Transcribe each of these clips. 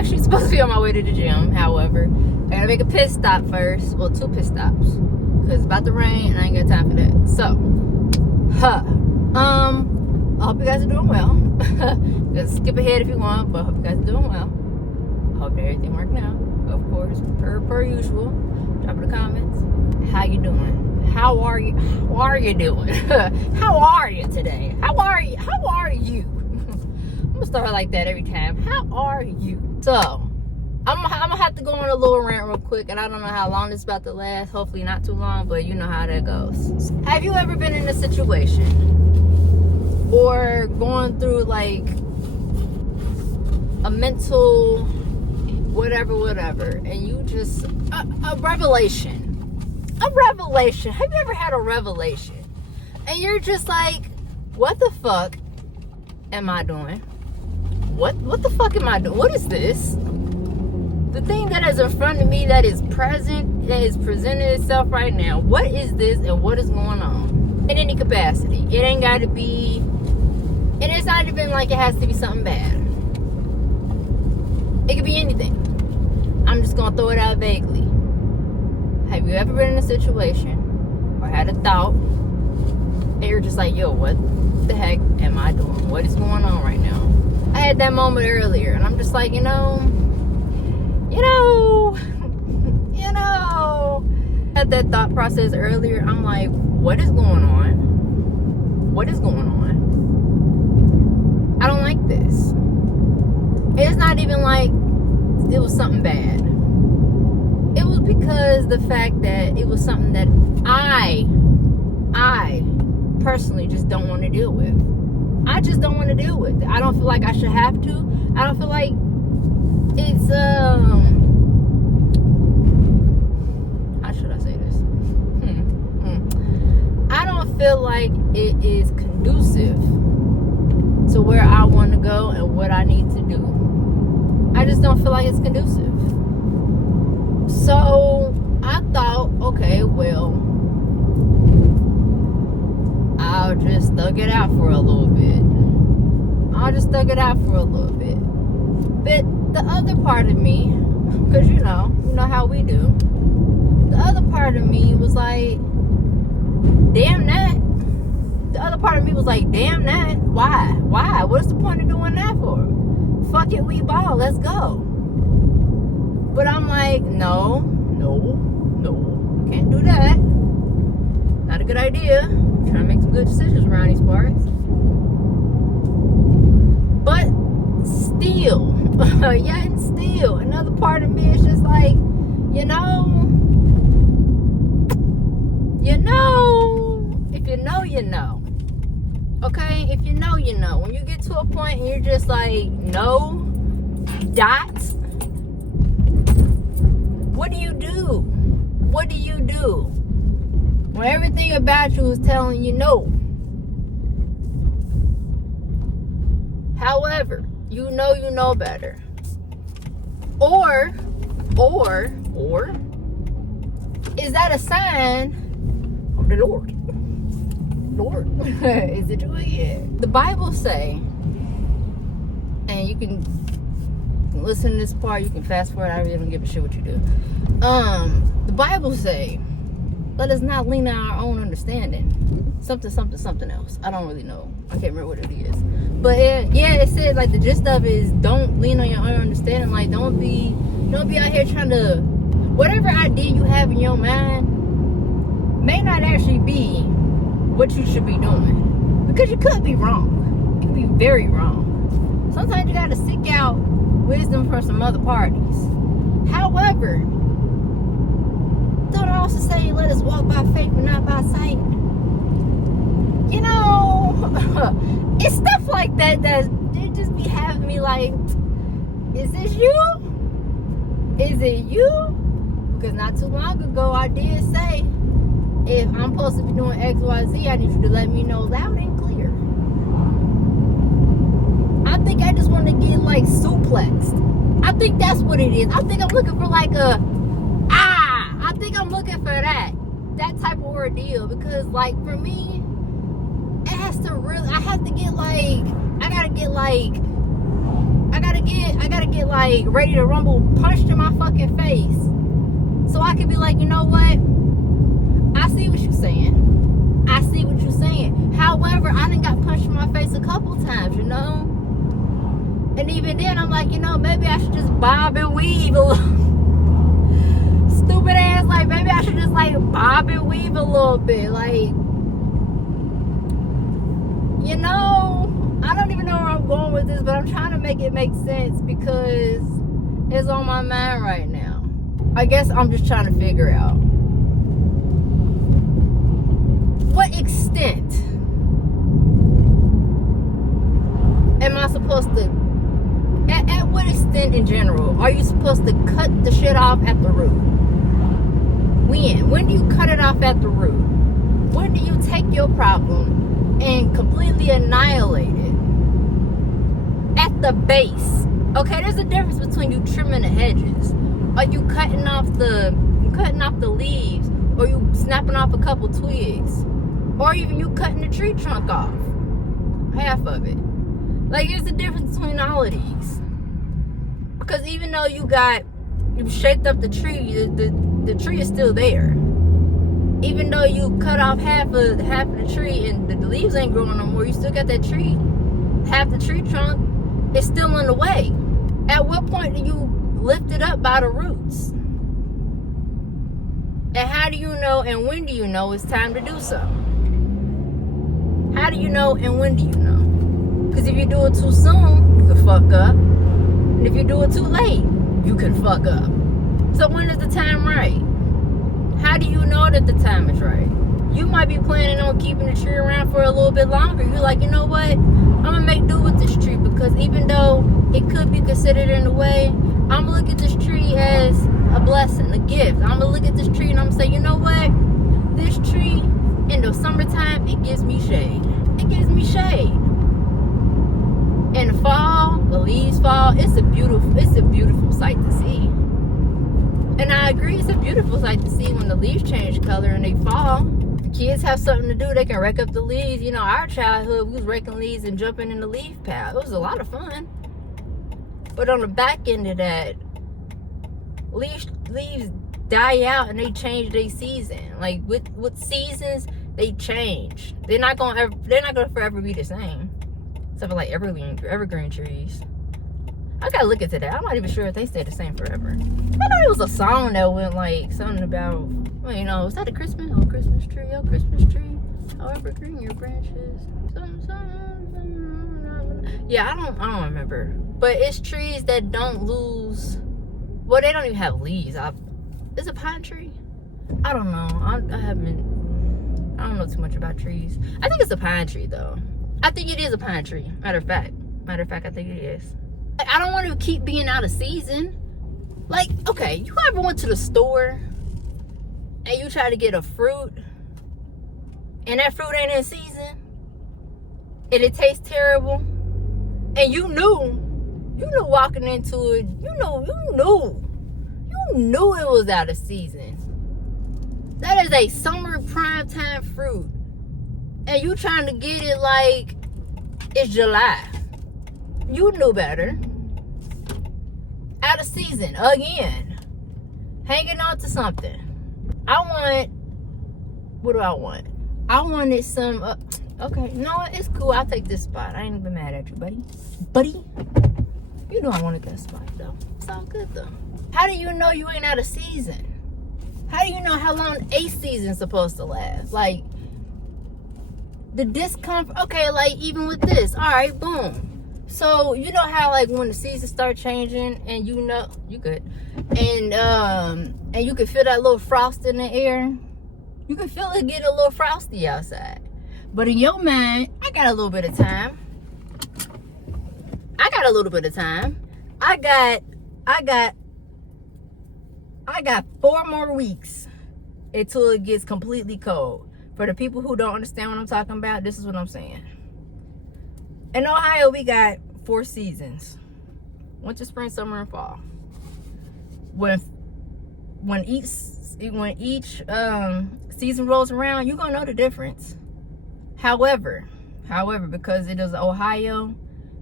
actually supposed to be on my way to the gym. However, I gotta make a pit stop first. Well, 2 pit stops. Because it's about to rain and I ain't got time for that. So, I hope you guys are doing well. Just skip ahead if you want, but I hope you guys are doing well. I hope everything working out. Of course, per usual. Drop in the comments. How you doing? How are you? How are you doing? How are you today? How are you? How are you? I'm gonna start like that every time. How are you? So, I'm gonna have to go on a little rant real quick, and I don't know how long this is about to last. Hopefully not too long, but you know how that goes. Have you ever been in a situation or going through like a mental whatever, and you just a revelation? Have you ever had a revelation and you're just like, what the fuck am I doing? What the fuck am I doing? What is this? The thing that is in front of me, that is present, that is presenting itself right now, what is this and what is going on? In any capacity. It ain't got to be, and it's not even like it has to be something bad. It could be anything. I'm just going to throw it out vaguely. Have you ever been in a situation or had a thought and you're just like, yo, what the heck am I doing? What is going on right now? I had that moment earlier and I'm just like, you know, had that thought process earlier. I'm like, what is going on? What is going on? I don't like this. It's not even like it was something bad. It was because the fact that it was something that I personally just don't want to deal with. I just don't want to deal with it. I don't feel like I should have to. I don't feel like it's how should I say this? I don't feel like it is conducive to where I want to go and what I need to do. I just don't feel like it's conducive. So I thought, okay, well, I'll just thug it out for a little bit. But the other part of me, because you know how we do, the other part of me was like, damn that. The other part of me was like, damn that. Why? What's the point of doing that for? Fuck it, we ball, let's go. But I'm like, no, can't do that. Not a good idea. I'm trying to make some good decisions around these parts. But still, another part of me is just like, if you know, you know. Okay? If you know, you know. When you get to a point and you're just like, no, dots. What do you do? When everything about you is telling you no? However, you know better. Or is that a sign of the Lord? Is it doing it? The Bible say, and you can listen to this part, you can fast forward, I really don't give a shit what you do. The Bible say, let us not lean on our own understanding. Something else. I don't really know. I can't remember what it is. But it said like the gist of it is don't lean on your own understanding. Like don't be out here trying to, whatever idea you have in your mind may not actually be what you should be doing. Because you could be wrong. You could be very wrong. Sometimes you gotta seek out wisdom from some other parties. However, don't also say let us walk by faith and not by sight. It's stuff like that it just be having me like, is this you? Is it you? Because not too long ago I did say, if I'm supposed to be doing X, Y, Z, I need you to let me know loud and clear. I think I just want to get like suplexed. I think that's what it is. I think I'm looking for like I think I'm looking for that type of ordeal, because like for me, it has to really, I gotta get like ready to rumble punched in my fucking face. So I could be like, you know what? I see what you're saying. I see what you're saying. However, I done got punched in my face a couple times, you know? And even then, I'm like, you know, maybe I should just bob and weave a little. Stupid ass, like, maybe I should just, like, bob and weave a little bit. Like, you know, I don't even know where I'm going with this, but I'm trying to make it make sense because it's on my mind right now. I guess I'm just trying to figure out what extent am I supposed to, at what extent in general are you supposed to cut the shit off at the root? When do you cut it off at the root? When do you take your problem and completely annihilate it at the base? Okay, there's a difference between you trimming the hedges. Are you cutting off the leaves, or you snapping off a couple twigs, or even you cutting the tree trunk off, half of it? Like, there's a difference between all of these. Because even though you shaped up the tree, the tree is still there. Even though you cut off half of the tree and the leaves ain't growing no more, you still got that tree. Half the tree trunk is still in the way. At what point do you lift it up by the roots? And how do you know and when do you know it's time to do so? How do you know and when do you know? Because if you do it too soon, you can fuck up. And if you do it too late, you can fuck up. So when is the time right? How do you know that the time is right? You might be planning on keeping the tree around for a little bit longer. You're like, you know what? I'm going to make do with this tree because even though it could be considered in a way, I'm going to look at this tree as a blessing, a gift. I'm going to look at this tree and I'm going to say, you know what? This tree, in the summertime, it gives me shade. It gives me shade. In the fall, the leaves fall. It's a beautiful sight to see. And I agree, it's a beautiful sight to see when the leaves change color and they fall. The kids have something to do. They can rake up the leaves. You know, our childhood, we was raking leaves and jumping in the leaf pile. It was a lot of fun. But on the back end of that, leaves die out and they change their season. Like with seasons, they change. They're not gonna forever be the same. Except for like evergreen trees. I gotta look into that. I'm not even sure if they stay the same forever. I know it was a song that went like something about, well, you know, is that a Christmas? Oh, Christmas tree, oh, evergreen your branches. Yeah, I don't remember. But it's trees that don't lose. Well, they don't even have leaves. Is it a pine tree? I don't know. I don't know too much about trees. I think it's a pine tree though. I think it is a pine tree. Matter of fact, I think it is. I don't want to keep being out of season. Like, okay, you ever went to the store and you try to get a fruit and that fruit ain't in season and it tastes terrible and you knew walking into it, you knew it was out of season. That is a summer primetime fruit and you trying to get it like it's July. You knew better. Out of season again. Hanging on to something. What do I want? I wanted some, okay, you know what? It's cool. I'll take this spot. I ain't even mad at you, buddy. You know I want a good spot, though. It's all good, though. How do you know you ain't out of season? How do you know how long a season's supposed to last? Like, the discomfort. Okay, like, even with this. All right, boom. So, you know how, like, when the seasons start changing and you know, you good. And you can feel that little frost in the air. You can feel it get a little frosty outside. But in your mind, I got a little bit of time. I got 4 more weeks until it gets completely cold. For the people who don't understand what I'm talking about, this is what I'm saying. In Ohio, we got 4 seasons: winter, spring, summer, and fall. When each season rolls around, you're gonna know the difference. However, because it is Ohio,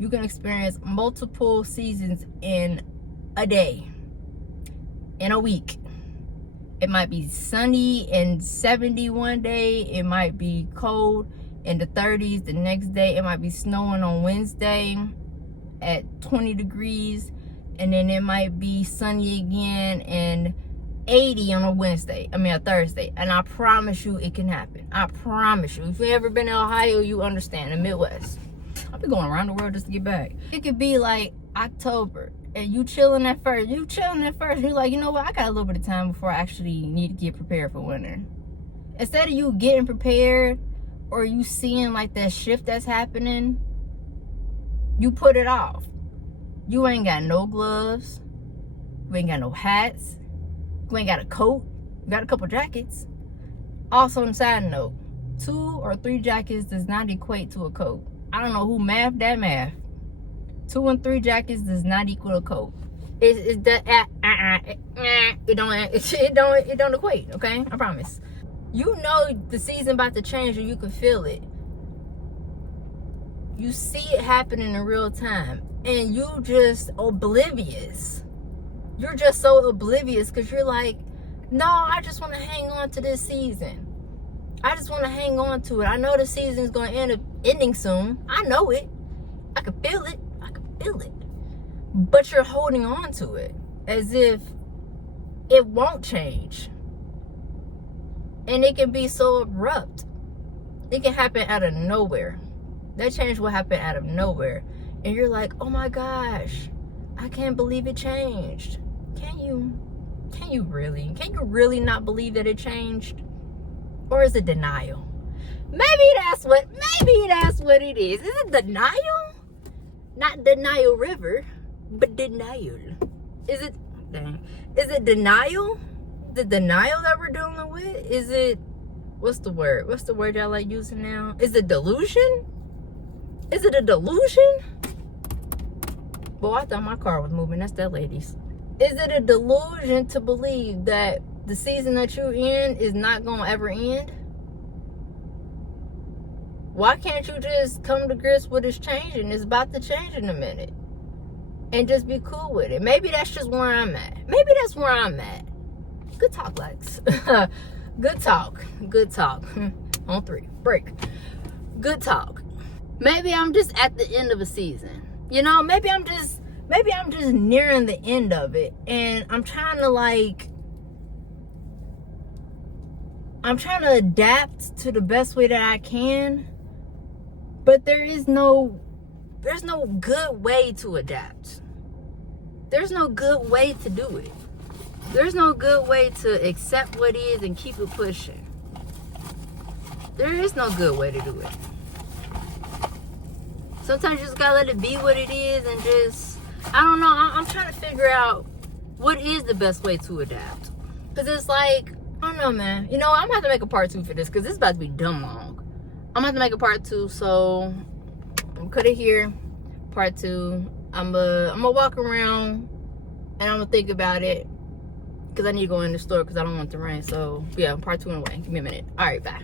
You can experience multiple seasons in a day, in a week. It might be sunny and 70 one day. It might be cold in the 30s the next day. It might be snowing on Wednesday at 20 degrees. And then it might be sunny again and 80 on a Thursday. And I promise you it can happen. I promise you. If you've ever been to Ohio, you understand, the Midwest. I'll be going around the world just to get back. It could be like October and you chilling at first. And you're like, you know what? I got a little bit of time before I actually need to get prepared for winter. Instead of you getting prepared or you seeing like that shift that's happening, you put it off. You ain't got no gloves. You ain't got no hats. You ain't got a coat. You got a couple jackets. Also, on the side note, 2 or 3 jackets does not equate to a coat. I don't know who mathed that math. 2 and 3 jackets does not equal a coat. It don't equate. Okay, I promise. You know the season about to change, and you can feel it. You see it happening in real time, and you just oblivious. You're just so oblivious because you're like, no, I just want to hang on to this season. I just want to hang on to it. I know the season is going to end up ending soon. I know it. I can feel it. But you're holding on to it as if it won't change. And it can be so abrupt. It can happen out of nowhere. That change will happen out of nowhere. And you're like, oh my gosh, I can't believe it changed. Can you really? Can you really not believe that it changed? Or is it denial? Maybe that's what it is. Is it denial? Not Denial River, but denial. Is it denial? The denial that we're dealing with? Is it, what's the word y'all like using now? Is it delusion? Is it a delusion? Boy, I thought my car was moving. That's that lady's. Is it a delusion to believe that the season that you're in is not going to ever end? Why can't you just come to grips with it's changing? It's about to change in a minute. And just be cool with it. Maybe that's just where I'm at. Good talk, Lex. Good talk. On 3. Break. Good talk. Maybe I'm just at the end of a season. You know, maybe I'm just nearing the end of it. And I'm trying to adapt to the best way that I can. But there's no good way to adapt. There's no good way to do it. There's no good way to accept what is and keep it pushing. There is no good way to do it. Sometimes you just gotta let it be what it is and just, I don't know, I'm trying to figure out what is the best way to adapt. Because it's like, I don't know, man. You know, I'm gonna have to make a part 2 for this because this is about to be dumb long. I'm gonna have to make a part 2, so I'm cut it here. Part 2. I'm gonna walk around and I'm gonna think about it because I need to go in the store because I don't want it to rain. So yeah, part 2 in a way. Give me a minute. All right, bye.